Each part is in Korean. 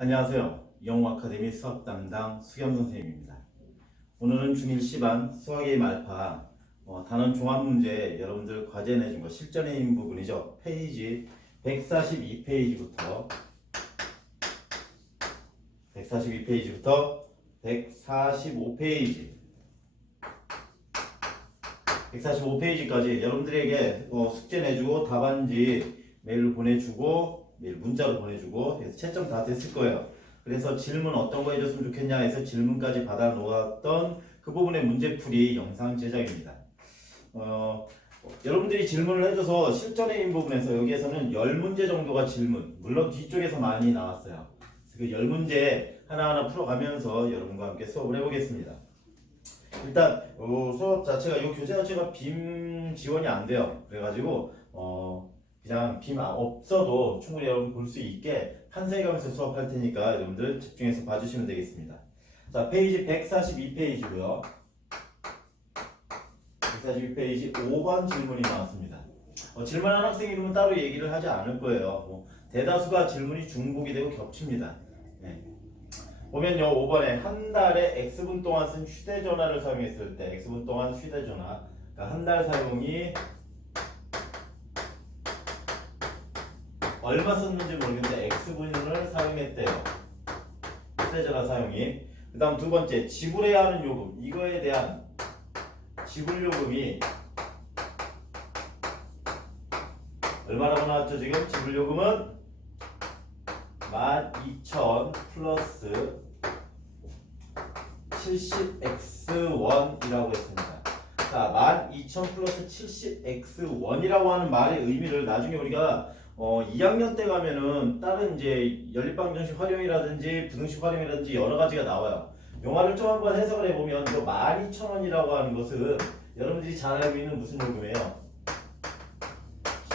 안녕하세요. 영어 아카데미 수학 담당 수겸 선생님입니다. 오늘은 중1 10반 수학의 말파 단원 종합 문제 여러분들 과제 내준 거 실전에 있는 부분이죠. 페이지 142페이지부터 145페이지 145페이지까지 여러분들에게 숙제 내주고 답안지 메일로 보내주고 메일 문자로 보내주고 그래서 채점 다 됐을 거예요. 그래서 질문 어떤 거 해줬으면 좋겠냐 해서 질문까지 받아 놓았던 그 부분의 문제풀이 영상 제작입니다. 여러분들이 질문을 해줘서 실전에 있는 부분에서 여기에서는 10문제 정도가 질문, 물론 뒤쪽에서 많이 나왔어요. 그 10문제 하나하나 풀어가면서 여러분과 함께 수업을 해보겠습니다. 일단 수업 자체가 이 교재 자체가 빔 지원이 안 돼요. 그래가지고 그냥 빔 없어도 충분히 여러분 볼 수 있게 판세가면서 수업할 테니까 여러분들 집중해서 봐주시면 되겠습니다. 자, 페이지 142페이지고요. 142페이지 5번 질문이 나왔습니다. 질문한 학생 이름은 따로 얘기를 하지 않을 거예요. 대다수가 질문이 중복이 되고 겹칩니다. 네. 보면요, 5번에 한 달에 X분 동안 쓴 휴대전화를 사용했을 때 X분 동안 휴대전화, 그러니까 한 달 사용이 얼마 썼는지 모르겠는데 X분을 사용했대요. 휴대전화 사용이. 그 다음 두 번째, 지불해야 하는 요금, 이거에 대한 지불 요금이 얼마라고 나왔죠? 지금 지불 요금은 12,000 플러스 70x1이라고 했습니다. 자, 12,000 플러스 70x1이라고 하는 말의 의미를 나중에 우리가 2학년 때 가면은 다른 이제 연립방정식 활용이라든지 부등식 활용이라든지 여러 가지가 나와요. 용어를 좀 한번 해석을 해보면 이 12,000원이라고 하는 것은 여러분들이 잘 알고 있는 무슨 요금이에요?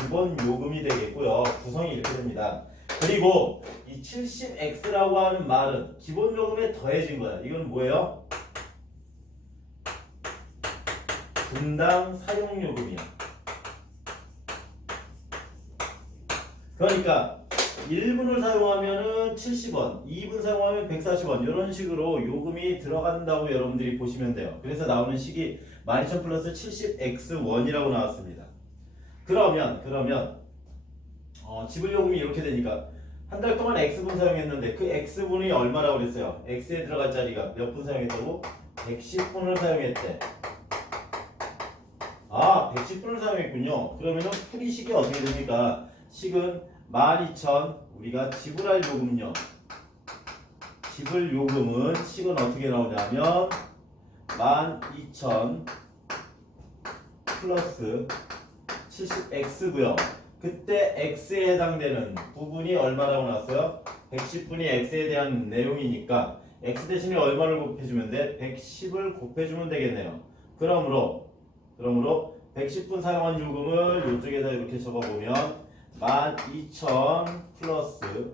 기본 요금이 되겠고요. 구성이 이렇게 됩니다. 그리고 이 70x라고 하는 말은 기본 요금에 더해진 거야. 이건 뭐예요? 분당 사용 요금이야. 그러니까 1분을 사용하면은 70원, 2분 사용하면 140원 이런 식으로 요금이 들어간다고 여러분들이 보시면 돼요. 그래서 나오는 식이 12,000 플러스 70x1이라고 나왔습니다. 그러면 지불 요금이 이렇게 되니까 한 달 동안 X분 사용했는데 그 X분이 얼마라고 그랬어요? X에 들어갈 자리가 몇 분 사용했다고? 110분을 사용했대. 110분을 사용했군요. 그러면은 풀이식이 어떻게 됩니까? 식은 12,000 우리가 지불할 요금요. 지불 요금은 식은 어떻게 나오냐면 12,000 플러스 70x고요. 그때 x에 해당되는 부분이 얼마라고 나왔어요? 110분이 x에 대한 내용이니까 x 대신에 얼마를 곱해주면 돼? 110을 곱해주면 되겠네요. 그러므로 110분 사용한 요금을 이쪽에다 이렇게 적어보면 12,000 플러스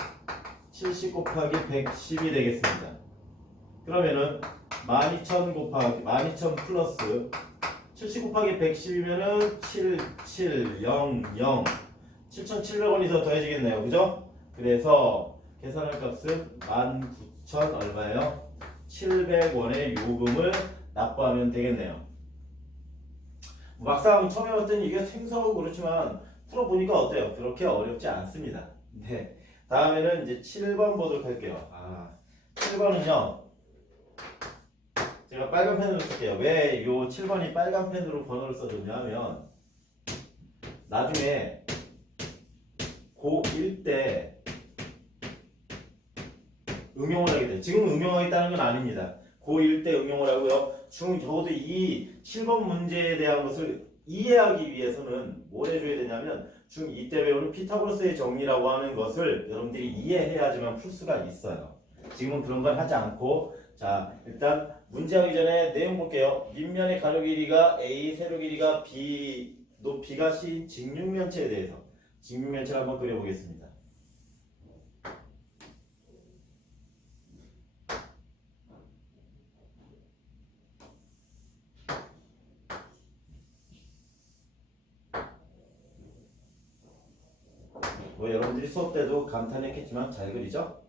70 곱하기 110이 되겠습니다. 그러면은 12,000 플러스 70 곱하기 110이면은 7700 7,700원이 더 더해지겠네요. 그죠? 그래서 계산할 값은 19,000 얼마예요? 700원의 요금을 납부하면 되겠네요. 막상 처음에 봤더니 이게 생소하고 그렇지만 풀어보니까 어때요? 그렇게 어렵지 않습니다. 네. 다음에는 이제 7번 보도록 할게요. 7번은요. 제가 빨간 펜으로 쓸게요. 왜 요 7번이 빨간 펜으로 번호를 써줬냐 하면 나중에 고1 때 응용을 하게 돼요. 지금 응용하겠다는 건 아닙니다. 고1 때 응용을 하고요. 적어도 이 7번 문제에 대한 것을 이해하기 위해서는 뭘 해줘야 되냐면 중2 때 배우는 피타고라스의 정리라고 하는 것을 여러분들이 이해해야지만 풀 수가 있어요. 지금은 그런 걸 하지 않고 자, 일단 문제 하기 전에 내용 볼게요. 밑면의 가로 길이가 A, 세로 길이가 B, 높이가 C, 직육면체에 대해서 직육면체를 한번 그려보겠습니다. 여러분들이 수업 때도 감탄했겠지만 잘 그리죠?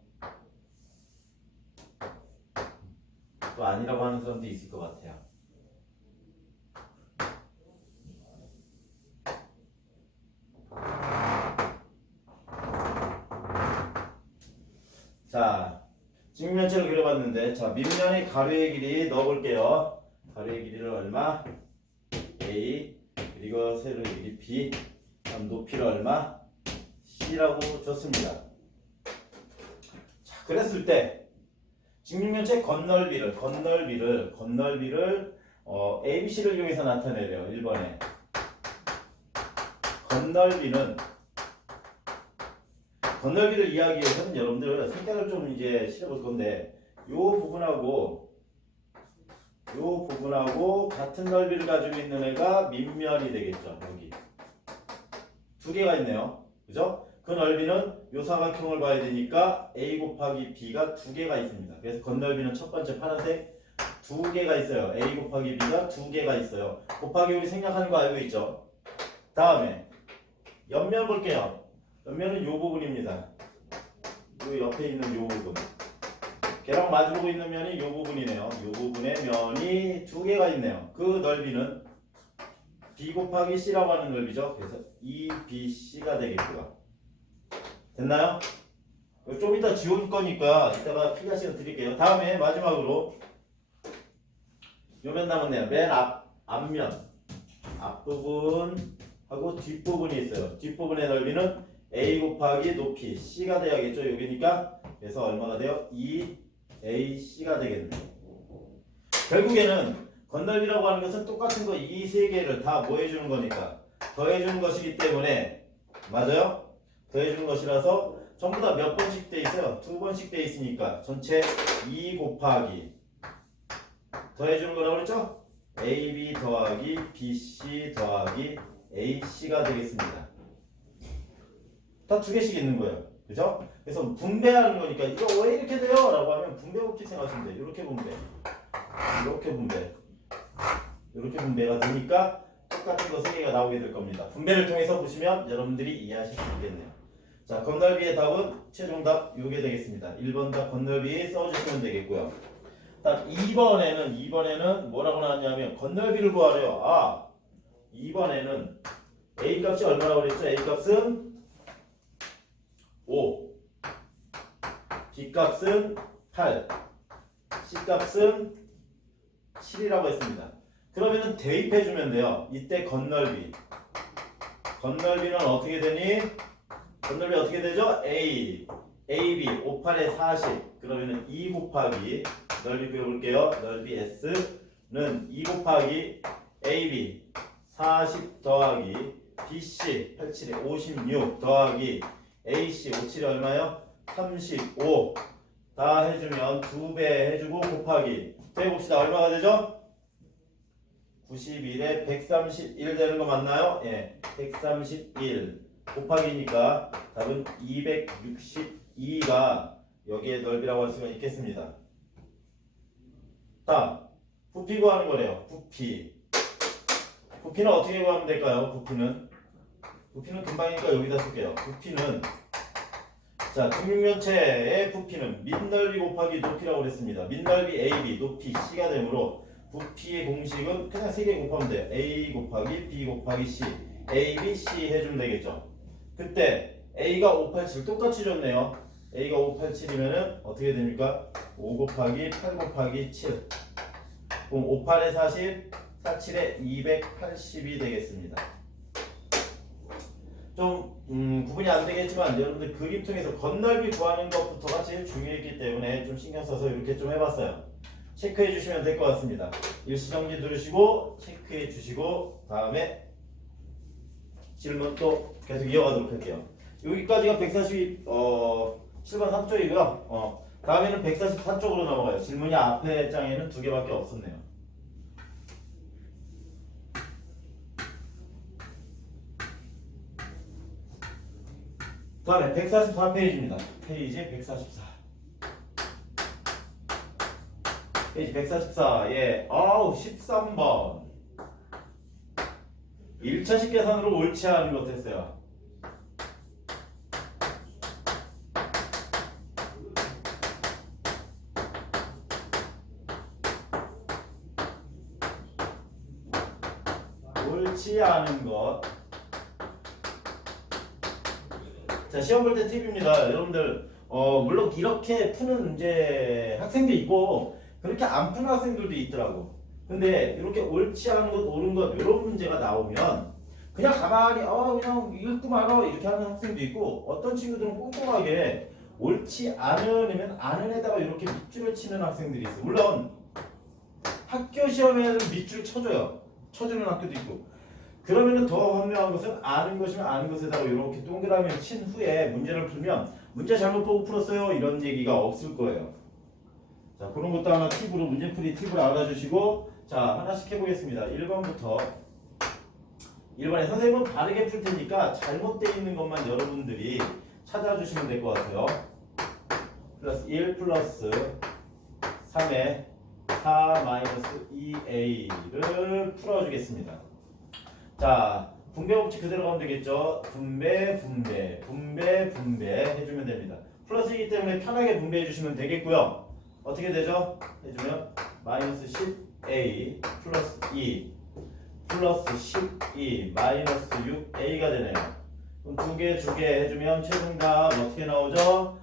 또 아니라고 하는 사람도 있을 것 같아요. 자, 직면체를 그려봤는데, 자, 밑면의 가로의 길이 넣어볼게요. 가로의 길이를 얼마? A, 그리고 세로의 길이 B, 다음 높이를 얼마? C라고 줬습니다. 자, 그랬을 때 직육면체 건널비를 ABC를 이용해서 나타내래요. 1번에 건널비를 이해하기 위해서는 여러분들 색깔을 좀 이제 칠해볼 건데, 요 부분하고 같은 넓이를 가지고 있는 애가 밑면이 되겠죠. 여기 두 개가 있네요. 그죠? 그 넓이는 요 사각형을 봐야 되니까 A 곱하기 B가 두 개가 있습니다. 그래서 건널비는 첫 번째 파란색 두 개가 있어요. A 곱하기 B가 두 개가 있어요. 곱하기 우리 생략하는 거 알고 있죠? 다음에 옆면 볼게요. 옆면은 요 부분입니다. 요 옆에 있는 요 부분. 걔랑 마주보고 있는 면이 요 부분이네요. 요 부분에 면이 두 개가 있네요. 그 넓이는 B 곱하기 C라고 하는 넓이죠. 그래서 EBC가 되겠고요. 됐나요? 좀 이따 지워줄 거니까 이따가 필기할 시간 드릴게요. 다음에 마지막으로 요 면 남았네요. 맨 앞면 앞부분하고 뒷부분이 있어요. 뒷부분의 넓이는 A 곱하기 높이 C가 돼야겠죠. 여기니까 그래서 얼마가 돼요? 2AC가 되겠네요. 결국에는 건널비라고 하는 것은 똑같은 거 이 세 개를 다 뭐 해주는 거니까 더해주는 것이기 때문에, 맞아요? 더해주는 것이라서 전부 다 몇 번씩 돼 있어요? 두 번씩 돼 있으니까 전체 2 곱하기 더해주는 거라고 그랬죠? AB 더하기 BC 더하기 AC가 되겠습니다. 다 두 개씩 있는 거예요. 그죠? 그래서 분배하는 거니까 이거 왜 이렇게 돼요? 라고 하면 분배 법칙 생각하시면 돼요. 이렇게 분배가 되니까 똑같은 거 세 개가 나오게 될 겁니다. 분배를 통해서 보시면 여러분들이 이해하실 수 있겠네요. 자, 건널비의 답은 최종 답 요게 되겠습니다. 1번 답 건널비 써주시면 되겠고요. 다음 2번에는 뭐라고 나왔냐면 건널비를 구하래요. 2번에는 A 값이 얼마라고 그랬죠? A 값은 5, B 값은 8, C 값은 7이라고 했습니다. 그러면은 대입해주면 돼요. 이때 건널비는 어떻게 되니? 건널비 어떻게 되죠? A, AB, 5, 8에 40. 그러면은 2 곱하기 넓이 그려볼게요. 넓이 S는 2 곱하기 AB 40 더하기 BC 87에 56 더하기 AC 57이 얼마요? 35 다 해주면 2배 해주고 곱하기 더해봅시다. 얼마가 되죠? 91에 131 되는 거 맞나요? 예, 131 곱하기니까 답은 262가 여기에 넓이라고 할 수가 있겠습니다. 다음 부피 구하는 거래요. 부피는 어떻게 구하면 될까요? 부피는 금방이니까 여기다 쓸게요. 부피는 자, 직육면체의 부피는 밑넓이 곱하기 높이라고 그랬습니다. 밑넓이 AB, 높이 C가 되므로 부피의 공식은 그냥 3개 곱하면 돼요. A 곱하기 B 곱하기 C, A, B, C 해주면 되겠죠. 그때 A가 587 똑같이 줬네요. A가 587이면은 어떻게 됩니까? 5 곱하기 8 곱하기 7. 그럼 58에 40, 47에 280이 되겠습니다. 좀 구분이 안 되겠지만 여러분들 그림 통해서 건널비 구하는 것부터가 제일 중요했기 때문에 좀 신경 써서 이렇게 좀 해봤어요. 체크해 주시면 될 것 같습니다. 일시정지 누르시고 체크해 주시고 다음에 질문 또 계속 이어가도록 할게요. 여기까지가 142 7번 3쪽이고요. 다음에는 144쪽으로 넘어가요. 질문이 앞에 장에는 2개밖에 없었네요. 다음에 144페이지입니다. 페이지 144. 페이지 144에 13번 1차식 계산으로 옳지 않은 것 했어요. 옳지 않은 것. 자, 시험 볼 때 팁입니다. 여러분들, 물론 이렇게 푸는 문제 학생도 있고, 그렇게 안 푸는 학생들도 있더라고. 근데 이렇게 옳지 않은 것, 옳은 것, 이런 문제가 나오면, 그냥 가만히, 그냥 읽고 말어, 이렇게 하는 학생도 있고, 어떤 친구들은 꼼꼼하게 옳지 않으면 않은에다가 이렇게 밑줄을 치는 학생들이 있어. 물론, 학교 시험에는 밑줄 쳐줘요. 쳐주는 학교도 있고. 그러면은 더 현명한 것은 아는 것이면 아는 것에다가 이렇게 동그라미를 친 후에 문제를 풀면 문제 잘못 보고 풀었어요 이런 얘기가 없을 거예요. 자, 그런 것도 하나 팁으로 문제풀이 팁을 알아주시고 자 하나씩 해보겠습니다. 1번부터 1번에 선생님은 바르게 풀 테니까 잘못되어 있는 것만 여러분들이 찾아주시면 될 것 같아요. 플러스 1 플러스 3에 4 마이너스 2a를 풀어주겠습니다. 자, 분배 법칙 그대로 가면 되겠죠. 분배 해주면 됩니다. 플러스이기 때문에 편하게 분배해 주시면 되겠고요. 어떻게 되죠? 해주면 마이너스 10a 플러스 2 플러스 12 마이너스 6a가 되네요. 그럼 두 개 해주면 최종답 어떻게 나오죠?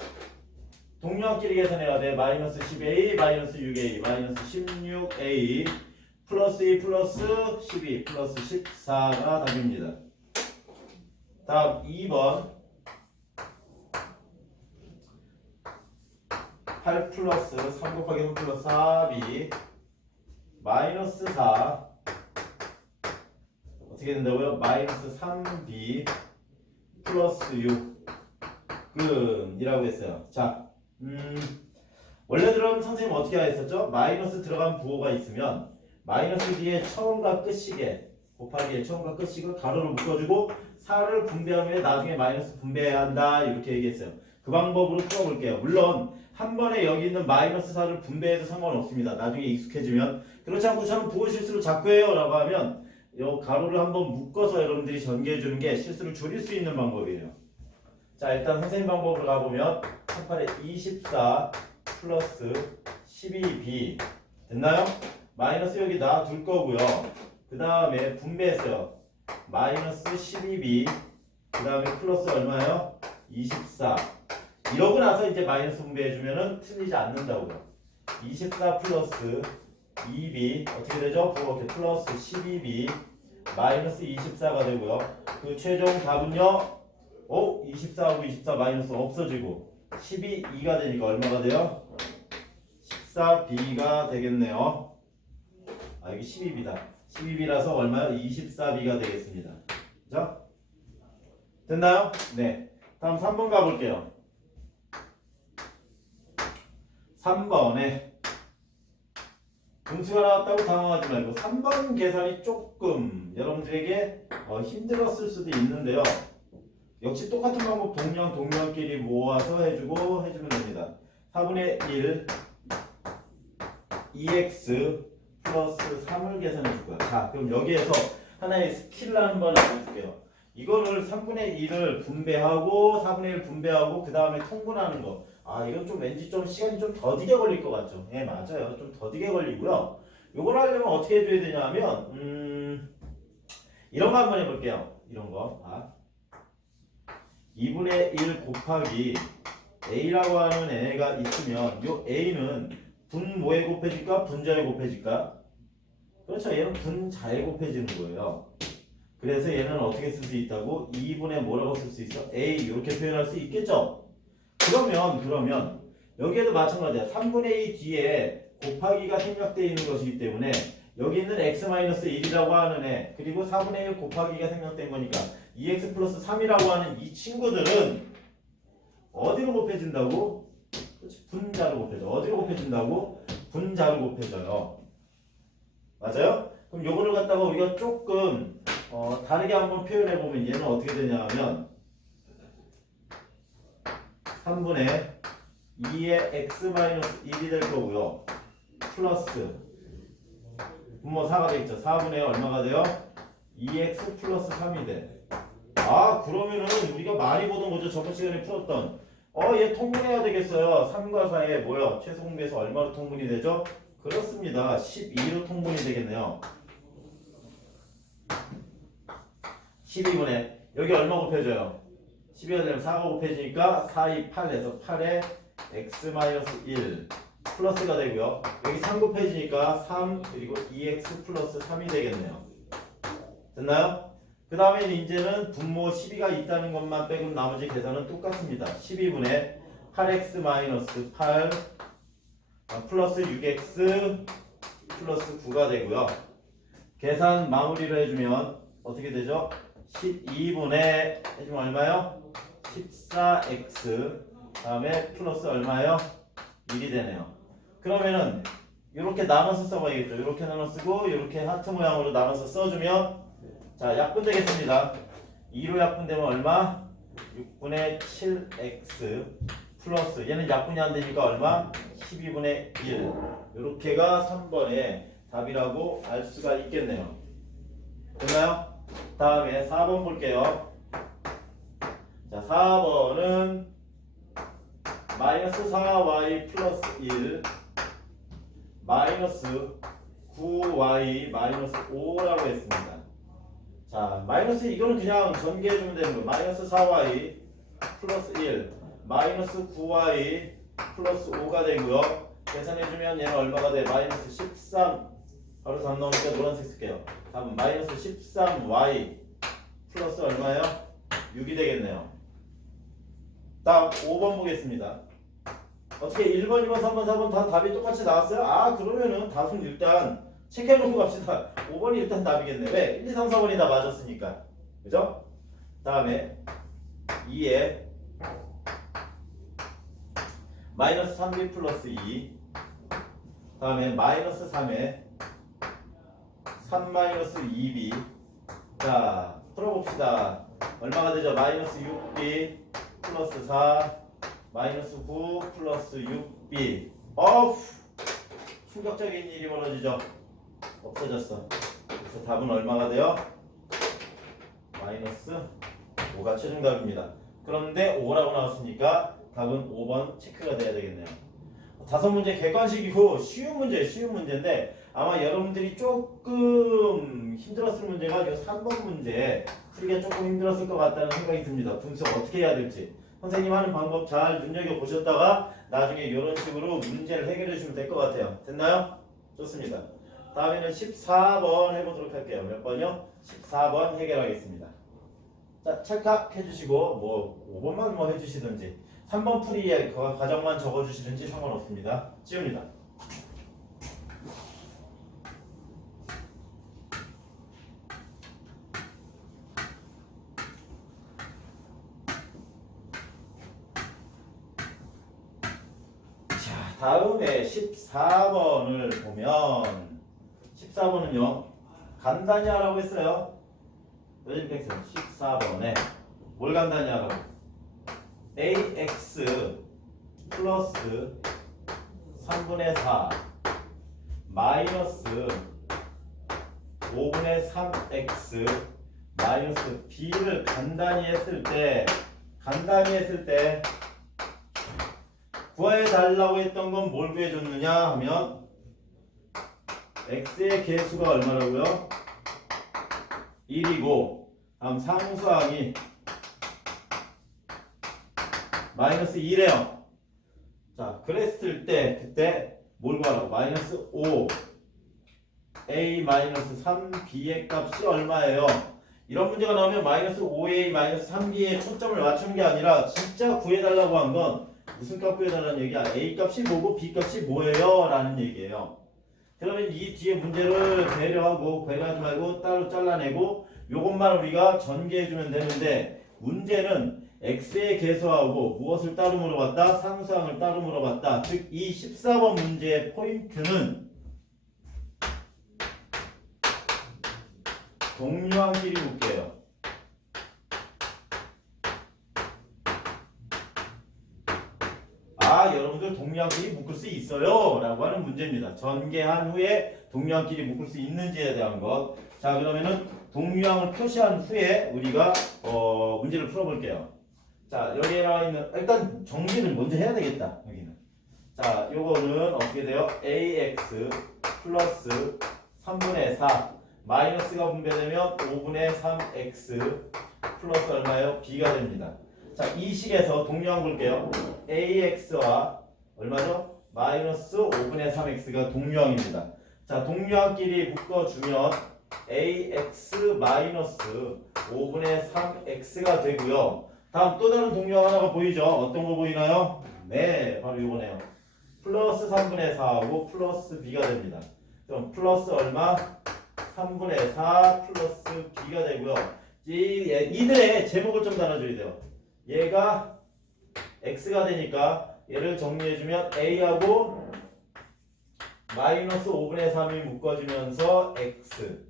동료끼리 계산해야 돼. 마이너스 10a 마이너스 6a 마이너스 16a 플러스 2 플러스 12 플러스 14가 답입니다. 다음 2번 8 플러스 3 곱하기 3 플러스 4b 마이너스 4 어떻게 된다고요? 마이너스 3b 플러스 6 이라고 했어요. 자, 원래대로는 선생님 어떻게 했었죠? 마이너스 들어간 부호가 있으면 마이너스 뒤에 처음과 끝이게 곱하기에 처음과 끝이게 가로를 묶어주고 4를 분배한 후에 나중에 마이너스 분배해야 한다 이렇게 얘기했어요. 그 방법으로 풀어볼게요. 물론 한 번에 여기 있는 마이너스 4를 분배해도 상관없습니다. 나중에 익숙해지면. 그렇지 않고 저는 부호 실수를 자꾸 해요 라고 하면 이 가로를 한번 묶어서 여러분들이 전개해주는 게 실수를 줄일 수 있는 방법이에요. 자, 일단 선생님 방법으로 가보면 18에 24 플러스 12b 됐나요? 마이너스 여기 놔둘 거고요. 그 다음에 분배했어요. 마이너스 12b 그 다음에 플러스 얼마예요? 24 이러고 나서 이제 마이너스 분배해주면은 틀리지 않는다고요. 24 플러스 2b 어떻게 되죠? 그렇게 플러스 12b 마이너스 24가 되고요. 그 최종 답은요. 24하고 24 마이너스 없어지고 12가 되니까 얼마가 돼요? 14b가 되겠네요. 여기 12b다. 12b라서 얼마요? 24b가 되겠습니다. 그죠? 됐나요? 네. 다음 3번 가볼게요. 3번에 분수가 나왔다고 당황하지 말고 3번 계산이 조금 여러분들에게 힘들었을 수도 있는데요. 역시 똑같은 방법 동량끼리 모아서 해주면 됩니다. 4분의 1 2x 플러스 3을 계산해 줄 거야. 자, 그럼 여기에서 하나의 스킬을 한번 알려줄게요. 이거를 3분의 1을 분배하고 4분의 1 분배하고 그 다음에 통분하는 거. 이건 좀 왠지 좀 시간이 좀 더디게 걸릴 것 같죠? 예, 맞아요. 좀 더디게 걸리고요. 요걸 하려면 어떻게 해줘야 되냐면 이런 거 한번 해볼게요. 이런 거. 2분의 1 곱하기 a라고 하는 애가 있으면 요 a는 분모에 곱해질까? 분자에 곱해질까? 그렇죠. 얘는 분자에 곱해지는 거예요. 그래서 얘는 어떻게 쓸 수 있다고? 2분의 뭐라고 쓸 수 있어? a 이렇게 표현할 수 있겠죠? 그러면 여기에도 마찬가지야. 3분의 2 뒤에 곱하기가 생략되어 있는 것이기 때문에 여기 있는 x-1이라고 하는 애 그리고 4분의 1 곱하기가 생략된 거니까 2x 플러스 3이라고 하는 이 친구들은 어디로 곱해진다고? 그렇지, 분자로 곱해져. 어디로 곱해진다고? 분자로 곱해져요. 맞아요? 그럼 요거를 갖다가 우리가 조금 다르게 한번 표현해보면 얘는 어떻게 되냐면 3분의 2의 x-1이 될 거고요. 플러스 분모 4가 되겠죠. 4분의 얼마가 돼요? 2x 플러스 3이 돼. 그러면은 우리가 많이 보던 거죠. 저번 시간에 풀었던 얘 통분해야 되겠어요. 3과 4에 뭐요? 최소 공배에서 얼마로 통분이 되죠? 그렇습니다. 12로 통분이 되겠네요. 12분의 여기 얼마 곱해줘요? 12가 되면 4가 곱해지니까 4, 2, 8에서 8에 x-1 플러스가 되고요. 여기 3 곱해지니까 3 그리고 2x 플러스 3이 되겠네요. 됐나요? 그 다음에 이제는 분모 12가 있다는 것만 빼고 나머지 계산은 똑같습니다. 12분의 8x-8 플러스 6x 플러스 9가 되고요. 계산 마무리를 해주면 어떻게 되죠? 12분의 해주면 얼마요? 14x 다음에 플러스 얼마요? 1이 되네요. 그러면은 이렇게 나눠서 써봐야겠죠. 이렇게 나눠 쓰고 이렇게 하트 모양으로 나눠서 써주면 자 약분 되겠습니다. 2로 약분되면 얼마? 6분의 7x 플러스 얘는 약분이 안 되니까 얼마? 12분의 1 이렇게가 3번의 답이라고 알 수가 있겠네요. 됐나요? 다음에 4번 볼게요. 자 4번은 마이너스 4y 플러스 1 마이너스 9y 마이너스 5라고 했습니다. 자 마이너스 이거는 그냥 전개해주면 되는 거예요. 마이너스 4y 플러스 1 마이너스 9y 플러스 5가 되고요. 계산해주면 얘는 얼마가 돼? 마이너스 13 바로 답 나오니까 노란색 쓸게요. 답은 마이너스 13y 플러스 얼마예요? 6이 되겠네요. 다음 5번 보겠습니다. 어떻게 1번, 2번, 3번, 4번 다 답이 똑같이 나왔어요? 아 그러면은 답은 일단 체크해놓고 갑시다. 5번이 일단 답이겠네. 왜? 1, 2, 3, 4번이 다 맞았으니까. 그죠? 다음에 2에 마이너스 3b 플러스 2 다음에 마이너스 3에 3 마이너스 2b 자 풀어봅시다. 얼마가 되죠? 마이너스 6b 플러스 4 마이너스 9 플러스 6b 어우 충격적인 일이 벌어지죠. 없어졌어. 그래서 답은 얼마가 돼요? 마이너스 5가 최종답입니다. 그런데 5라고 나왔으니까 답은 5번 체크가 돼야 되겠네요. 5문제 객관식이고 쉬운 문제인데 아마 여러분들이 조금 힘들었을 문제가 이 3번 문제 풀기가 조금 힘들었을 것 같다는 생각이 듭니다. 분석 어떻게 해야 될지 선생님 하는 방법 잘 눈여겨보셨다가 나중에 이런 식으로 문제를 해결해 주시면 될 것 같아요. 됐나요? 좋습니다. 다음에는 14번 해보도록 할게요. 몇 번이요? 14번 해결하겠습니다. 자, 찰칵 해주시고 뭐 5번만 뭐 해주시든지 3번 풀이에 과정만 적어주시든지 상관없습니다. 지웁니다. 자, 다음에 14번을 보면 14번은요 간단히 하라고 했어요. 요즘 팩스 14번에 뭘 간단히 하라고? ax 플러스 3분의 4 마이너스 5분의 3x 마이너스 b를 간단히 했을 때 구해 달라고 했던 건 뭘 구해줬느냐 하면 x의 개수가 얼마라고요? 1이고 다음 상수항이 마이너스 2래요. 자, 그랬을 때 그때 뭘 구하라고? 마이너스 5 a 마이너스 3b의 값이 얼마예요? 이런 문제가 나오면 마이너스 5a 마이너스 3b에 초점을 맞추는 게 아니라 진짜 구해달라고 한 건 무슨 값 구해달라는 얘기야? a 값이 뭐고 b 값이 뭐예요? 라는 얘기예요. 그러면 이 뒤에 문제를 배려하고 배려하지 말고 따로 잘라내고 요것만 우리가 전개해주면 되는데 문제는 x의 개수하고 무엇을 따로 물어봤다? 상수항을 따로 물어봤다. 즉 이 14번 문제의 포인트는 동류항끼리 묶여요. 아 여러분들 동류항끼리 묶을 수 있어요 라고 하는 문제입니다. 전개한 후에 동류항끼리 묶을 수 있는지에 대한 것. 자 그러면은 동류항을 표시한 후에 우리가 문제를 풀어볼게요. 자 여기에 나와 있는 일단 정리를 먼저 해야 되겠다. 여기는 자 요거는 어떻게 돼요? ax 플러스 3분의 4 마이너스가 분배되면 5분의 3x 플러스 얼마예요? b가 됩니다. 자, 이 식에서 동류항 볼게요. ax와 얼마죠? 마이너스 5분의 3x가 동류항입니다. 자, 동류항끼리 묶어주면 ax 마이너스 5분의 3x가 되고요. 다음 또 다른 동류항 하나가 보이죠? 어떤 거 보이나요? 네, 바로 이거네요. 플러스 3분의 4하고 플러스 b가 됩니다. 그럼 플러스 얼마? 3분의 4 플러스 b가 되고요. 이들의 제목을 좀 달아줘야 돼요. 얘가 x가 되니까 얘를 정리해주면 a하고 마이너스 5분의 3이 묶어지면서 x.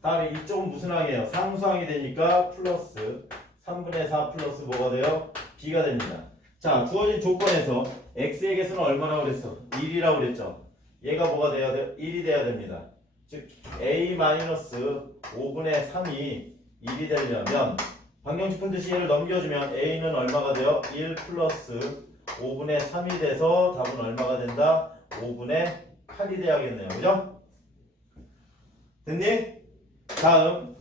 다음에 이쪽은 무슨 항이에요? 상수항이 되니까 플러스 3분의 4 플러스 뭐가 돼요? b가 됩니다. 자, 주어진 조건에서 x의 개수는 얼마라고 그랬어? 1이라고 그랬죠? 얘가 뭐가 돼야 돼요? 1이 돼야 됩니다. 즉 a 마이너스 5분의 3이 1이 되려면 방정식 푼듯이 얘를 넘겨주면 a는 얼마가 돼요? 1 플러스 5분의 3이 돼서 답은 얼마가 된다? 5분의 8이 돼야겠네요. 그죠? 됐니? 다음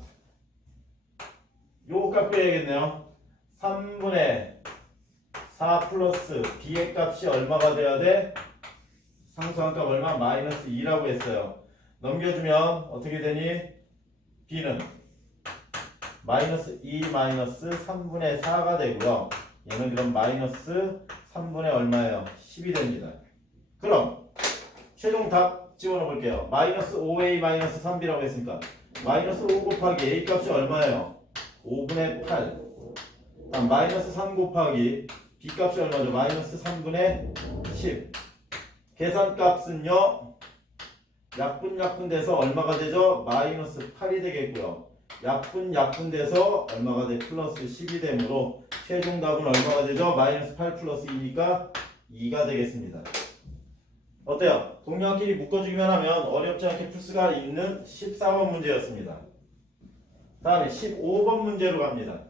요거 값 빼야겠네요. 3분의 4 플러스 b의 값이 얼마가 돼야 돼? 상수한 값 얼마? 마이너스 2라고 했어요. 넘겨주면 어떻게 되니? b는 마이너스 2 마이너스 3분의 4가 되고요. 얘는 그럼 마이너스 3분의 얼마예요? 10이 됩니다. 그럼 최종 답 집어넣어 볼게요. 마이너스 5a 마이너스 3b라고 했으니까 마이너스 5 곱하기 a 값이 얼마예요? 5분의 8. 다음 마이너스 3 곱하기 b 값이 얼마죠? 마이너스 3분의 10. 계산값은요. 약분 돼서 얼마가 되죠? 마이너스 8이 되겠고요. 약분 돼서 얼마가 돼? 플러스 10이 되므로 최종 답은 얼마가 되죠? 마이너스 8 플러스 2니까 2가 되겠습니다. 어때요? 동량끼리 묶어주기만 하면 어렵지 않게 풀 수가 있는 14번 문제였습니다. 다음에 15번 문제로 갑니다.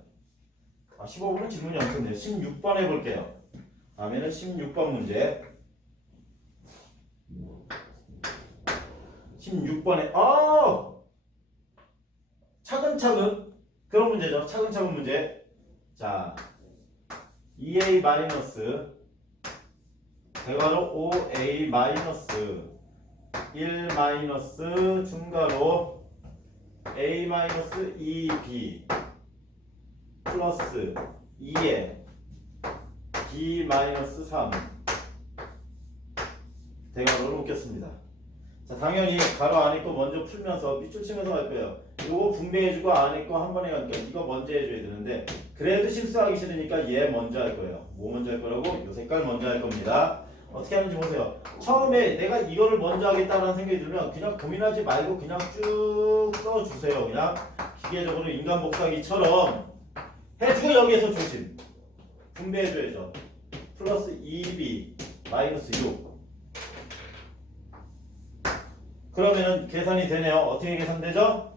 15번은 질문이 없었네요. 16번 해볼게요. 다음에는 16번 문제. 16번에 차근차근 그런 문제죠. 차근차근 문제. 자, 2a 마이너스 대괄호 5a 마이너스 1 마이너스 중괄호 a 마이너스 2b 플러스 2에 b 마이너스 3 대괄호를 묶였습니다. 자, 당연히 가로 안에 거 먼저 풀면서 밑줄 치면서 갈 거예요. 이거 분배해주고 안에 거 한 번에 가니까 이거 먼저 해줘야 되는데 그래도 실수하기 싫으니까 얘 먼저 할 거예요. 뭐 먼저 할 거라고? 이 색깔 먼저 할 겁니다. 어떻게 하는지 보세요. 처음에 내가 이거를 먼저 하겠다는 생각이 들면 그냥 고민하지 말고 그냥 쭉 써주세요. 그냥 기계적으로 인간 복사기처럼 해주고 여기에서 조심. 분배해줘야죠. 플러스 2b 마이너스 6. 그러면은 계산이 되네요. 어떻게 계산되죠?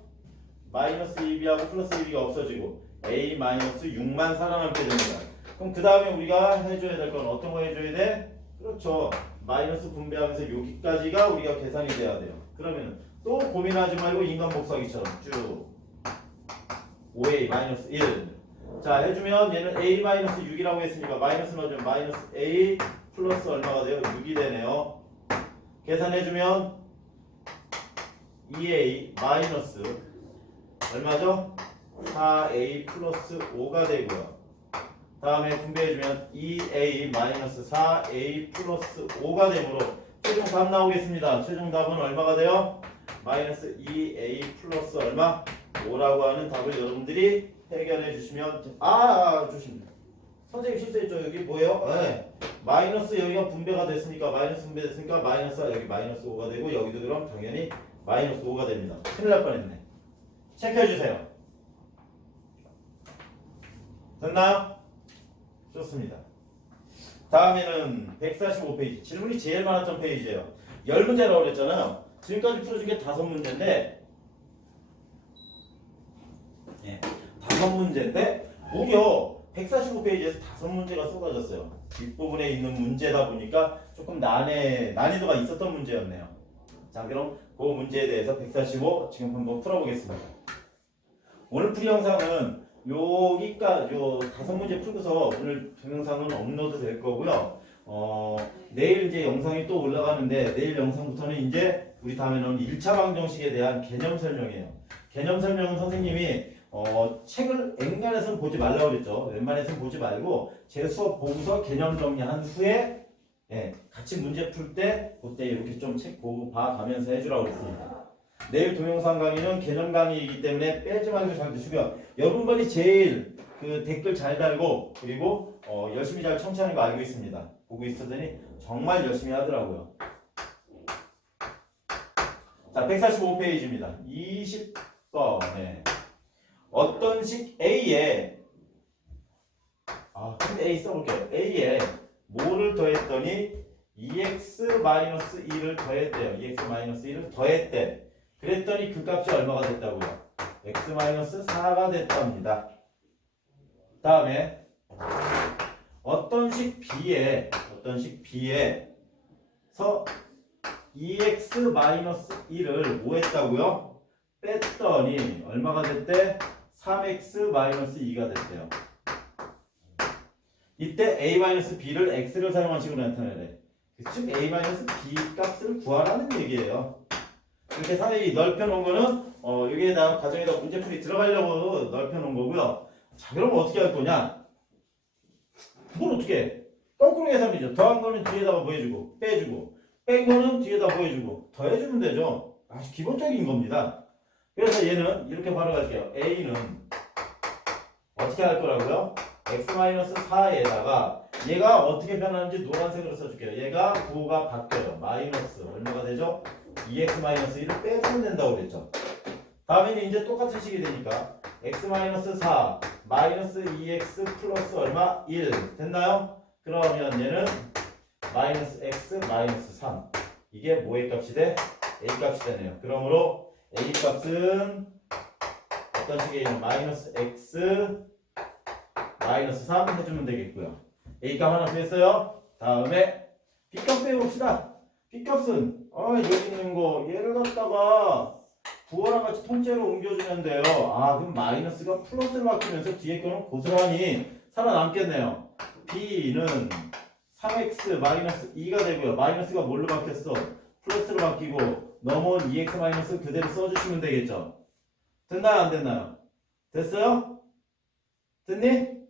마이너스 2b하고 플러스 2b가 없어지고 a 마이너스 6만 살아남게 됩니다. 그럼 그 다음에 우리가 해줘야 될 건 어떤 거 해줘야 돼? 그렇죠. 마이너스 분배하면서 여기까지가 우리가 계산이 돼야 돼요. 그러면 또 고민하지 말고 인간 복사기처럼 쭉 5a 마이너스 1. 자, 해주면 얘는 a 마이너스 6이라고 했으니까 마이너스 넣어주면 마이너스 a 플러스 얼마가 돼요? 6이 되네요. 계산해주면 2a 마이너스 얼마죠? 4a 플러스 5가 되고요. 다음에 분배해주면 2a 마이너스 4a 플러스 5가 되므로 최종 답 나오겠습니다. 최종 답은 얼마가 돼요? 마이너스 2a 플러스 얼마? 5라고 하는 답을 여러분들이 해결해 주시면 조심. 선생님 실수했죠. 여기 뭐예요? 네. 마이너스 여기가 분배가 됐으니까 마이너스 분배됐으니까 마이너스가 여기 마이너스 5가 되고 여기도 그럼 당연히 마이너스 5가 됩니다. 큰일 날 뻔했네. 체크해주세요. 됐나요? 좋습니다. 다음에는 145페이지. 질문이 제일 많았던 페이지예요. 10문제라고 그랬잖아요. 지금까지 풀어준 게 5문제인데 5문제인데 무려 145페이지에서 5문제가 쏟아졌어요. 뒷부분에 있는 문제다 보니까 조금 난이도가 있었던 문제였네요. 자, 그럼 그 문제에 대해서 145 지금 한번 풀어보겠습니다. 오늘 풀이 영상은 여기까지 요 5문제 풀고서 오늘 동영상은 업로드 될 거고요. 내일 이제 영상이 또 올라가는데 내일 영상부터는 이제 우리 다음에는 1차 방정식에 대한 개념 설명이에요. 개념 설명은 선생님이 책을 앵간해서는 보지 말라고 그랬죠. 웬만해서는 보지 말고 제 수업 보고서 개념 정리한 후에 같이 문제 풀 때 그때 이렇게 좀 책 보고 봐가면서 해주라고 그랬습니다. 내일 동영상 강의는 개념 강의이기 때문에 빼지 말고 잘 드시고요. 여러분들이 제일 그 댓글 잘 달고 그리고 열심히 잘 청취하는 거 알고 있습니다. 보고 있었더니 정말 열심히 하더라고요. 자, 145페이지입니다. 20번에 어떤 식 A에 근데 A 써볼게요. A에 뭐를 더했더니 2x-2를 더했대요. 2x-2를 더했대. 그랬더니 그 값이 얼마가 됐다고요? x-4가 됐답니다. 다음에 어떤 식 B에서 2x-1을 뭐 했다고요? 뺐더니 얼마가 됐대? 3x-2가 됐대요. 이때 a-b를 x를 사용한 식으로 나타내래. 즉 a-b 값을 구하라는 얘기예요. 이렇게 상당히 넓혀놓은 거는 여기에다 가정에다 문제풀이 들어가려고 넓혀놓은 거고요. 자, 그럼 어떻게 할 거냐? 그걸 어떻게 해? 거꾸로 계산이죠. 더한 거는 뒤에다가 뭐 해주고 빼주고 뺀 거는 뒤에다 뭐 해주고 더해주면 되죠. 아주 기본적인 겁니다. 그래서 얘는 이렇게 바로 갈게요. A는 어떻게 할 거라고요? x-4에다가 얘가 어떻게 변하는지 노란색으로 써줄게요. 얘가 9가 바뀌어요. 마이너스 얼마가 되죠? 2x-1을 빼주면 된다고 그랬죠. 다음에는 이제 똑같은 식이 되니까 x-4 마이너스 2x 플러스 얼마? 1 됐나요? 그러면 얘는 마이너스 x 마이너스 3 이게 뭐의 값이 돼? a 값이 되네요. 그러므로 a 값은 어떤 식이에요? 마이너스 x 마이너스 3 해주면 되겠고요. a 값 하나 구했어요. 다음에 b 값 빼봅시다. b 값은 여기 있는 거 얘를 갖다가 부호랑 같이 통째로 옮겨주면 돼요. 그럼 마이너스가 플러스를 바뀌면서 뒤에 거는 고스란히 살아남겠네요. b는 3x 마이너스 2가 되고요. 마이너스가 뭘로 바뀌었어? 플러스로 바뀌고 넘어온 2x 마이너스 그대로 써주시면 되겠죠. 됐나요? 안 됐나요? 됐어요? 됐니?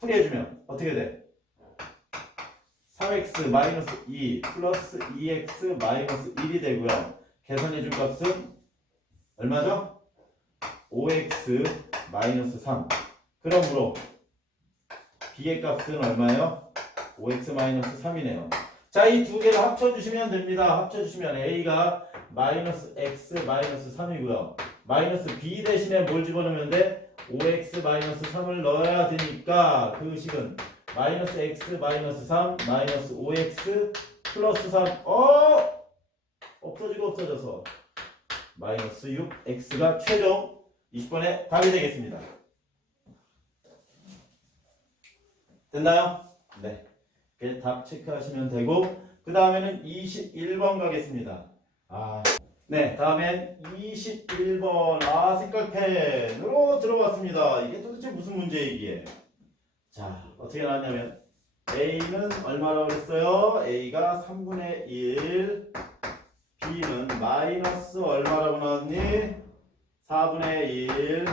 풀이해주면 어떻게 돼? 3x 마이너스 2 플러스 2x 마이너스 1이 되고요. 계산해줄 값은 얼마죠? 5x 마이너스 3. 그러므로 b의 값은 얼마예요? 5x 마이너스 3이네요. 자, 이 두 개를 합쳐주시면 됩니다. 합쳐주시면 a가 마이너스 x 마이너스 3이고요. 마이너스 b 대신에 뭘 집어넣으면 돼? 5x 마이너스 3을 넣어야 되니까 그 식은 마이너스 x 마이너스 3 마이너스 5x 플러스 3 없어지고 없어져서 마이너스 6x가 최종 20번의 답이 되겠습니다. 됐나요? 네. 그래서 답 체크하시면 되고 그 다음에는 21번 가겠습니다. 네, 다음엔 21번 색깔펜으로 들어왔습니다. 이게 도대체 무슨 문제이기에? 자, 어떻게 나왔냐면 A는 얼마라고 그랬어요? A가 3분의 1 B는 마이너스 얼마라고 나왔니? 4분의 1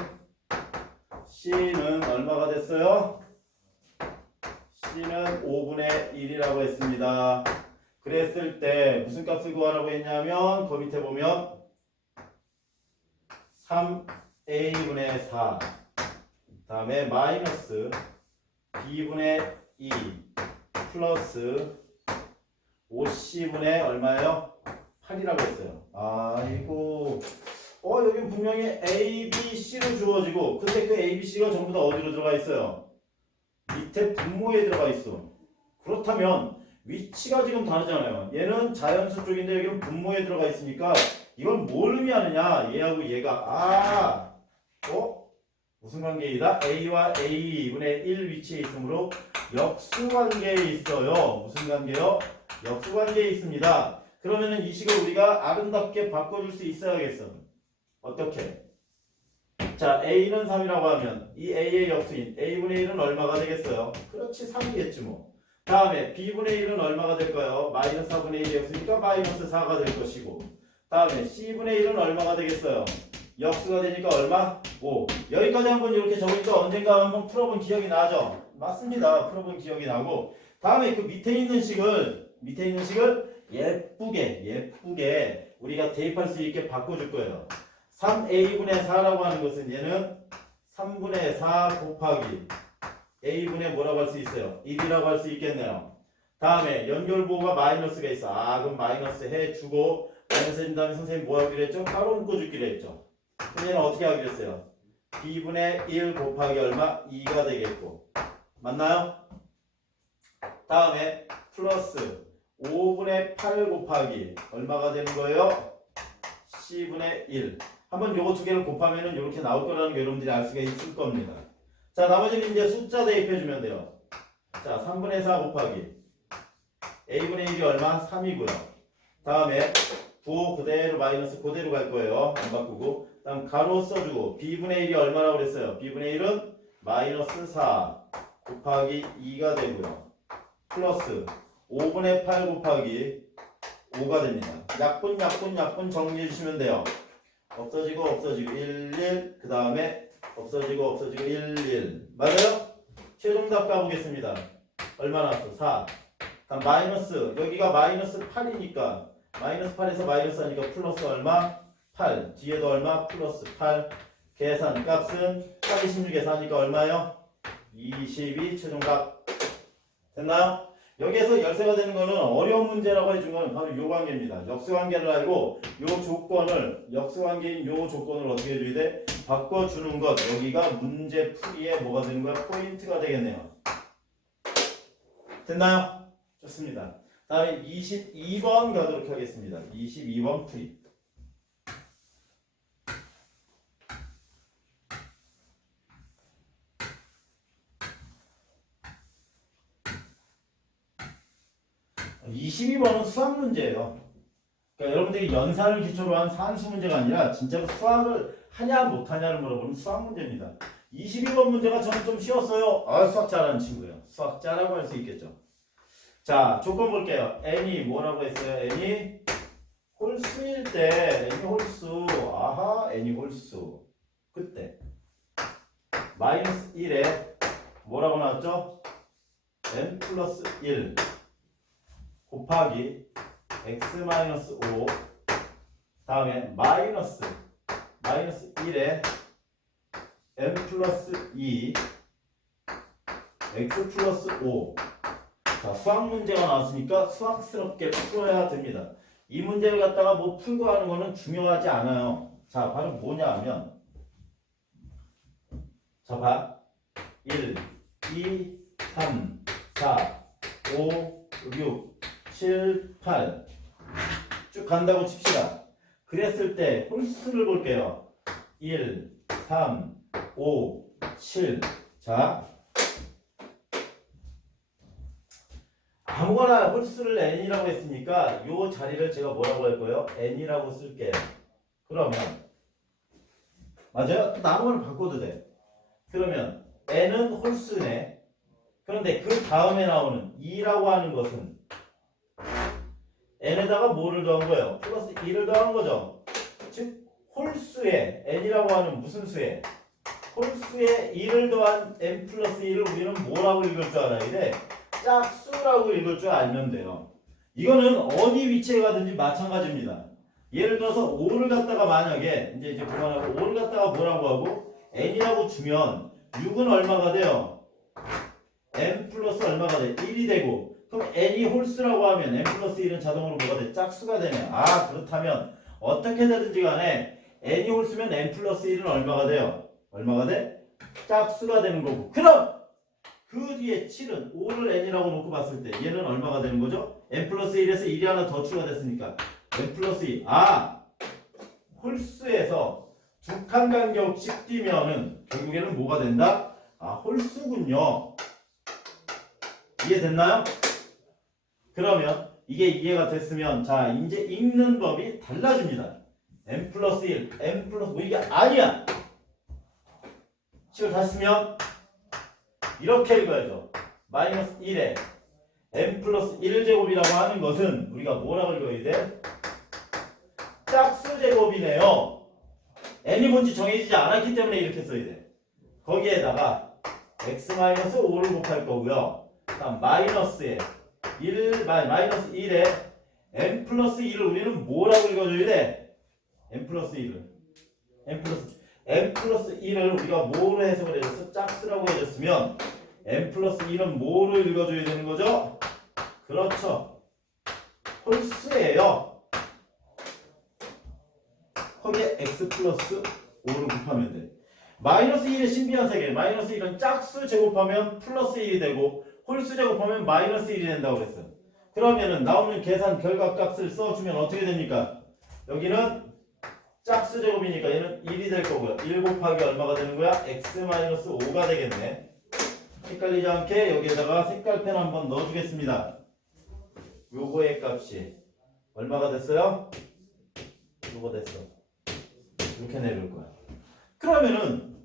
C는 얼마가 됐어요? C는 5분의 1이라고 했습니다. 그랬을 때 무슨 값을 구하라고 했냐면 그 밑에 보면 3a분의 4 다음에 마이너스 b분의 2 플러스 5c분의 얼마예요? 8이라고 했어요. 아이고 여기 분명히 a, b, c로 주어지고 근데 그 a, b, c가 전부 다 어디로 들어가 있어요? 밑에 분모에 들어가 있어. 그렇다면 위치가 지금 다르잖아요. 얘는 자연수 쪽인데 여기는 분모에 들어가 있으니까 이건 뭘 의미하느냐? 얘하고 얘가 무슨 관계이다? a와 a분의 1 위치에 있으므로 역수관계에 있어요. 무슨 관계요? 역수관계에 있습니다. 그러면은 이 식을 우리가 아름답게 바꿔줄 수 있어야겠어. 어떻게? 자, a는 3이라고 하면 이 a의 역수인 a분의 1은 얼마가 되겠어요? 그렇지, 3이겠지 뭐. 다음에 b분의 1은 얼마가 될까요? 마이너스 4분의 1의 역수니까 마이너스 4가 될 것이고, 다음에 c분의 1은 얼마가 되겠어요? 역수가 되니까 얼마? 5. 여기까지 한번 이렇게 적으니까 언젠가 한번 풀어본 기억이 나죠? 맞습니다. 풀어본 기억이 나고, 다음에 그 밑에 있는 식을 예쁘게 우리가 대입할 수 있게 바꿔줄 거예요. 3a분의 4라고 하는 것은 얘는 3분의 4 곱하기 a분의 뭐라고 할 수 있어요? 1이라고 할 수 있겠네요. 다음에 연결부호가 마이너스가 있어. 그럼 마이너스 해주고, 마이너스 해준 다음에 선생님 뭐 하기로 했죠? 가로 묶어주기로 했죠. 그럼 얘는 어떻게 하기로 했어요? b분의 1 곱하기 얼마? 2가 되겠고, 맞나요? 다음에 플러스 5분의 8 곱하기 얼마가 되는 거예요? c분의 1. 한번 요거 두 개를 곱하면은 이렇게 나올 거라는 거 여러분들이 알 수가 있을 겁니다. 자, 나머지는 이제 숫자 대입해주면 돼요. 자, 3분의 4 곱하기 a분의 1이 얼마? 3이고요. 다음에 부호 그대로 마이너스 그대로 갈 거예요. 안 바꾸고. 다음 가로 써주고 b분의 1이 얼마라고 그랬어요? b분의 1은 마이너스 4 곱하기 2가 되고요. 플러스 5분의 8 곱하기 5가 됩니다. 약분 정리해 주시면 돼요. 없어지고 1, 1, 그 다음에 없어지고 1, 1. 맞아요? 최종답 가보겠습니다. 얼마 나왔어? 4. 다음 마이너스, 여기가 마이너스 8이니까 마이너스 8에서 마이너스 하니까 플러스 얼마? 8. 뒤에도 얼마? 플러스 8. 계산 값은 36에서 하니까 얼마요? 22. 최종답. 됐나요? 여기에서 열쇠가 되는 거는 어려운 문제라고 해준 건 바로 요 관계입니다. 역수관계를 알고 역수관계인 요 조건을 어떻게 해줘야 돼? 바꿔주는 것. 여기가 문제 풀이에 뭐가 되는 거야? 포인트가 되겠네요. 됐나요? 좋습니다. 다음에 22번 가도록 하겠습니다. 22번 풀이. 이 22번은 수학 문제예요. 그러니까 여러분들이 연산을 기초로 한 산수 문제가 아니라 진짜로 수학을 하냐 못하냐를 물어보는 수학 문제입니다. 22번 문제가 저는 좀 쉬웠어요. 수학 잘하는 친구예요. 수학자라고 할 수 있겠죠. 자, 조건 볼게요. n이 뭐라고 했어요? n이 홀수일 때, n이 홀수, n이 홀수. 그때 마이너스 1에 뭐라고 나왔죠? n 플러스 1 곱하기 x-5 다음에 마이너스 1에 n 플러스 2 x 플러스 5. 자, 수학 문제가 나왔으니까 수학스럽게 풀어야 됩니다. 이 문제를 갖다가 뭐 풀고 하는 거는 중요하지 않아요. 자, 바로 뭐냐 하면 자, 봐. 1, 2, 3, 4, 5, 6, 7, 8 쭉 간다고 칩시다. 그랬을 때 홀수를 볼게요. 1, 3, 5, 7. 자, 아무거나 홀수를 n이라고 했으니까 이 자리를 제가 뭐라고 할 거예요? n이라고 쓸게요. 그러면 맞아요? 나머지를 바꿔도 돼. 그러면 n은 홀수네. 그런데 그 다음에 나오는 2라고 하는 것은 n에다가 뭐를 더한 거예요? 플러스 2를 더한 거죠. 즉 홀수에 n이라고 하는 무슨 수에? 홀수에 2를 더한 n 플러스 2를 우리는 뭐라고 읽을 줄 알아야 돼? 짝수라고 읽을 줄 알면 돼요. 이거는 어디 위치에 가든지 마찬가지입니다. 예를 들어서 5를 갖다가 만약에 이제 그만하고 5를 갖다가 뭐라고 하고 n이라고 주면 6은 얼마가 돼요? n 플러스 얼마가 돼? 1이 되고 그럼 n이 홀수라고 하면 n 플러스 1은 자동으로 뭐가 돼? 짝수가 되네. 그렇다면 어떻게 되든지 간에 n이 홀수면 n 플러스 1은 얼마가 돼요? 얼마가 돼? 짝수가 되는 거고. 그럼 그 뒤에 7은 5를 n이라고 놓고 봤을 때 얘는 얼마가 되는 거죠? n 플러스 1에서 1이 하나 더 추가됐으니까 n 플러스 2. 홀수에서 두 칸 간격씩 뛰면은 결국에는 뭐가 된다? 홀수군요. 이해됐나요? 그러면 이게 이해가 됐으면 자 이제 읽는 법이 달라집니다. n 플러스 1, n 플러스 뭐 이게 아니야. 식을 다시 쓰면 이렇게 읽어야죠. 마이너스 1에 n 플러스 1제곱이라고 하는 것은 우리가 뭐라고 읽어야 돼? 짝수 제곱이네요. n이 뭔지 정해지지 않았기 때문에 이렇게 써야 돼. 거기에다가 x-5를 곱할 거고요. 다음 마이너스에 마이너스 1에 n 플러스 1을 우리는 뭐라고 읽어줘야 돼? n 플러스 1을 n 플러스 1을 우리가 뭐로 해석을 해줬어? 짝수라고 해줬으면 n 플러스 1은 뭐로 읽어줘야 되는 거죠? 그렇죠. 홀수예요. 거기에 x 플러스 5를 곱하면 돼. 마이너스 1의 신비한 세계. 마이너스 1은 짝수 제곱하면 플러스 1이 되고 홀수 제곱하면 마이너스 1이 된다고 그랬어요. 그러면은 나오는 계산 결과값을 써주면 어떻게 됩니까? 여기는 짝수 제곱이니까 얘는 1이 될 거고요. 1 곱하기 얼마가 되는 거야? x-5가 되겠네. 헷갈리지 않게 여기에다가 색깔펜 한번 넣어주겠습니다. 요거의 값이 얼마가 됐어요? 요거 됐어. 이렇게 내려올 거야. 그러면은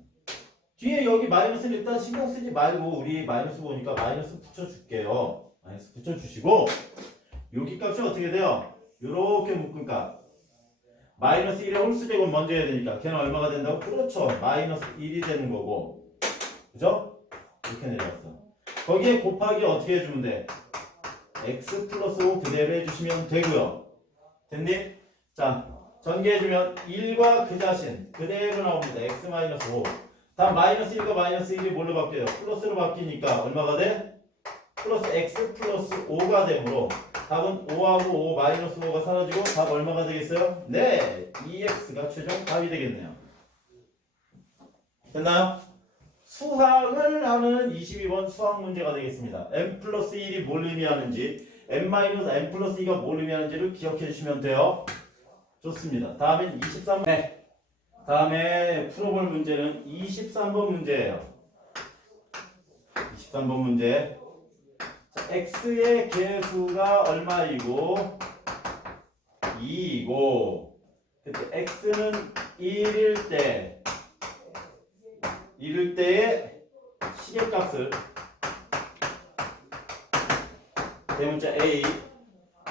뒤에 여기 마이너스는 일단 신경 쓰지 말고 우리 마이너스 보니까 마이너스 붙여줄게요. 마이너스 붙여주시고 여기 값이 어떻게 돼요? 요렇게 묶은 값. 마이너스 1의 홀수제곱 먼저 해야 되니까 걔는 얼마가 된다고? 그렇죠. 마이너스 1이 되는 거고. 그죠? 이렇게 내려왔어. 거기에 곱하기 어떻게 해주면 돼? x 플러스 5 그대로 해주시면 되고요. 됐니? 자, 전개해주면 1과 그 자신 그대로 나옵니다. x 마이너스 5. 다음 마이너스 1과 마이너스 1이 뭘로 바뀌어요? 플러스로 바뀌니까 얼마가 돼? 플러스 x 플러스 5가 되므로 답은 5하고 5 마이너스 5가 사라지고 답 얼마가 되겠어요? 네! 2x가 최종 답이 되겠네요. 됐나요? 수학을 하는 22번 수학 문제가 되겠습니다. n 플러스 1이 뭘 의미하는지 n 플러스 2가 뭘 의미하는지를 기억해 주시면 돼요. 좋습니다. 다음엔 23번. 네. 다음에 풀어볼 문제는 23번 문제예요. 23번 문제. 자, x의 개수가 얼마이고 2이고 그때 x는 1일 때의 시계값을 대문자 a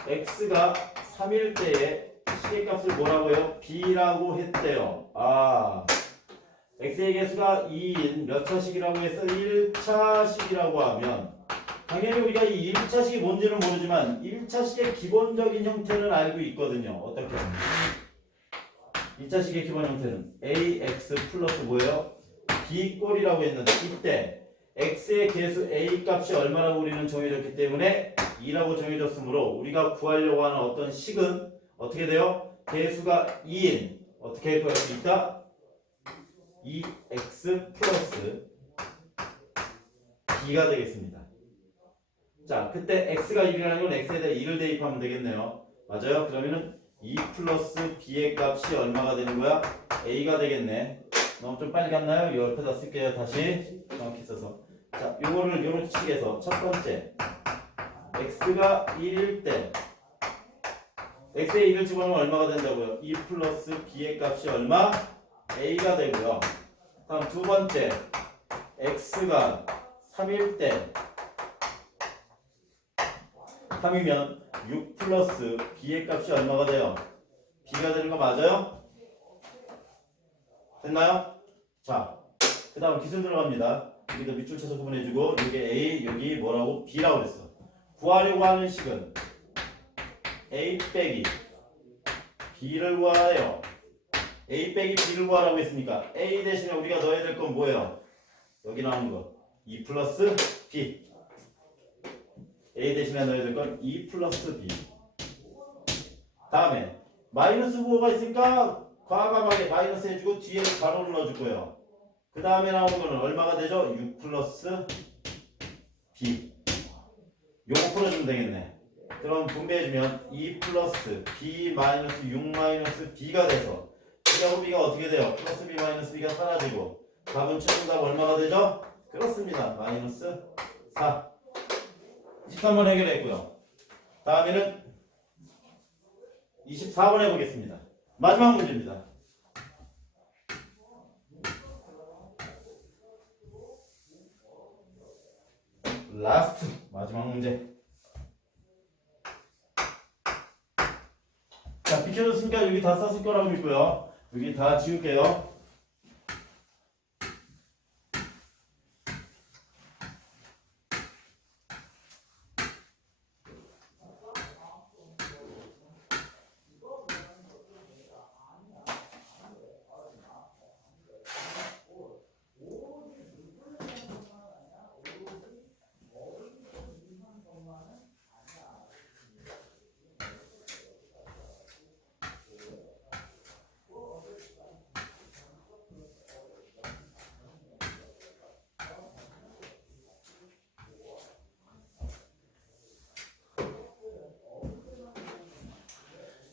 x가 3일 때의 시계값을 뭐라고요? b라고 했대요. x의 개수가 2인 몇 차식이라고 해서 1차식이라고 하면 당연히 우리가 이 1차식이 뭔지는 모르지만 1차식의 기본적인 형태는 알고 있거든요. 어떻게? 1차식의 기본 형태는 ax 플러스 뭐예요? b꼴이라고 했는데 이때 x의 개수 a 값이 얼마라고 우리는 정해졌기 때문에 2라고 정해졌으므로 우리가 구하려고 하는 어떤 식은 어떻게 돼요? 개수가 2인 어떻게 구할 수 있다? 2x 플러스 b가 되겠습니다. 자, 그때 x가 1이라는 건 x에다 2를 대입하면 되겠네요. 맞아요? 그러면은 2 플러스 b의 값이 얼마가 되는 거야? a가 되겠네. 너무 좀 빨리 갔나요? 이 옆에다 쓸게요. 다시 정확히 써서. 자, 요거를 요런 식에서 첫 번째 x가 1일 때 x에 1을 집어넣으면 얼마가 된다고요? 2 플러스 b의 값이 얼마? a가 되고요. 다음 두 번째 x가 3일 때 3이면 6 플러스 b의 값이 얼마가 돼요? b가 되는 거 맞아요? 됐나요? 자, 그 다음 기술 들어갑니다. 여기도 밑줄 쳐서 구분해주고 여기 a, 여기 뭐라고? b라고 그랬어. 구하려고 하는 식은 a 빼기 b를 구하래요. a 빼기 b를 구하라고 했으니까 a 대신에 우리가 넣어야 될 건 뭐예요? 여기 나오는 거 2 플러스 b. a 대신에 넣어야 될 건 2 플러스 b. 다음에 마이너스 부호가 있으니까 과감하게 마이너스 해주고 뒤에 가로를 넣어줄 거예요. 그 다음에 나오는 거는 얼마가 되죠? 6 플러스 b. 요거 풀어주면 되겠네. 그럼 분배해주면 2 플러스 b 마이너스 6 마이너스 b가 돼서 b하고 b가 어떻게 돼요? 플러스 b 마이너스 b가 사라지고 답은 최종 답 얼마가 되죠? 그렇습니다. 마이너스 4. 23번 해결했고요. 다음에는 24번 해보겠습니다. 마지막 문제입니다. 라스트 마지막 문제. 자, 비켜줬으니까 여기 다 썼을 거라고 믿고요. 여기 다 지울게요.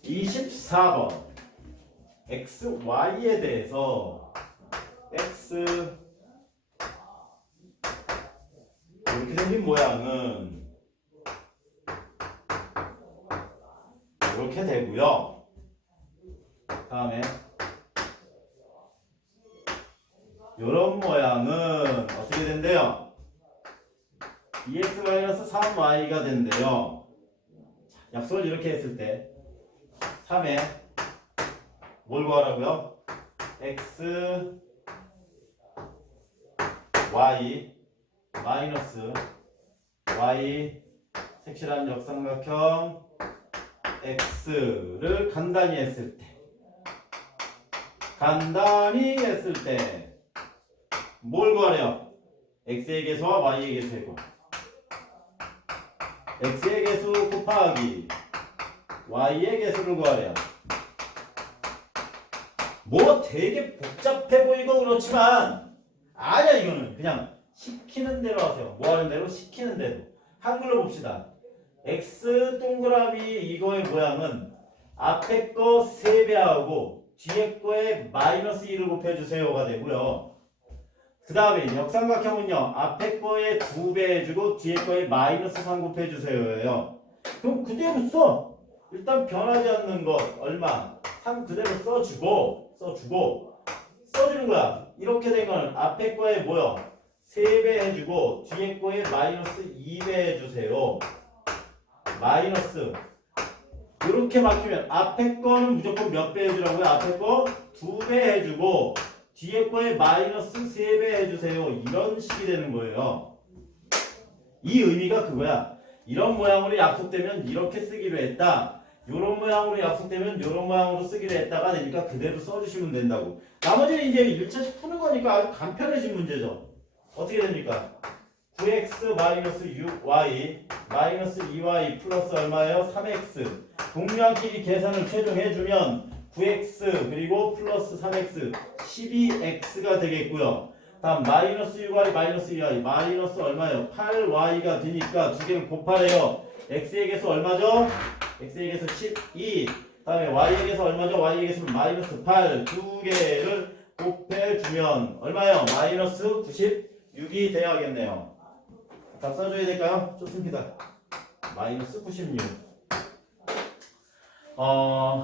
(24번) x, y에 대해서 x 이렇게 생긴 모양은 이렇게 되고요. 다음에 이런 모양은 어떻게 된대요? 2x-3y가 된대요. 약속을 이렇게 했을 때 3에 뭘 구하라고요? x, y, 마이너스 y 색칠한 역삼각형 x를 간단히 했을 때 뭘 구하래요? x의 개수와 y의 개수의 곱. x의 개수 곱하기 y의 개수를 구하래요. 뭐 되게 복잡해 보이고 그렇지만 아니야, 이거는 그냥 시키는 대로 하세요. 뭐 하는 대로? 시키는 대로. 한글로 봅시다. x 동그라미 이거의 모양은 앞에 거 3배하고 뒤에 거에 마이너스 1을 곱해주세요가 되고요. 그 다음에 역삼각형은요, 앞에 거에 2배 해주고 뒤에 거에 마이너스 3 곱해주세요예요. 그럼 그대로 써. 일단 변하지 않는 것 얼마? 3 그대로 써주고 써주는 거야. 이렇게 된 거는 앞에 거에 뭐요? 3배 해주고 뒤에 거에 마이너스 2배 해주세요. 마이너스 이렇게 바뀌면 앞에 거는 무조건 몇 배 해주라고요? 앞에 거 2배 해주고 뒤에 거에 마이너스 3배 해주세요. 이런 식이 되는 거예요. 이 의미가 그거야. 이런 모양으로 약속되면 이렇게 쓰기로 했다. 이런 모양으로 약속되면 이런 모양으로 쓰기로 했다가 되니까 그대로 써주시면 된다고. 나머지는 이제 1차씩 푸는 거니까 아주 간편해진 문제죠. 어떻게 됩니까? 9x 마이너스 6y 마이너스 2y 플러스 얼마예요? 3x. 동류한끼리 계산을 최종 해주면 9x 그리고 플러스 3x 12x가 되겠고요. 다음 마이너스 6y 마이너스 2y 마이너스 얼마예요? 8y가 되니까 두 개를 곱하래요. x의 개수 얼마죠? x의 개수 12. 다음에 y의 개수 얼마죠? y의 개수는 마이너스 8. 두 개를 곱해주면 얼마예요? 마이너스 96이 돼야겠네요. 다 써줘야 될까요? 좋습니다. 마이너스 96.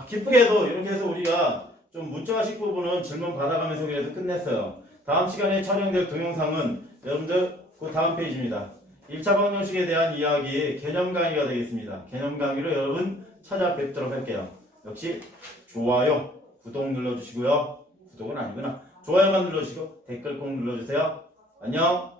기쁘게도 이렇게 해서 우리가 좀 문자식 부분은 질문 받아가면서 그래서 끝냈어요. 다음 시간에 촬영될 동영상은 여러분들 그 다음 페이지입니다. 1차 방정식에 대한 이야기 개념 강의가 되겠습니다. 개념 강의로 여러분 찾아뵙도록 할게요. 역시 좋아요, 구독 눌러주시고요. 구독은 아니구나. 좋아요만 눌러주시고 댓글 꼭 눌러주세요. 안녕.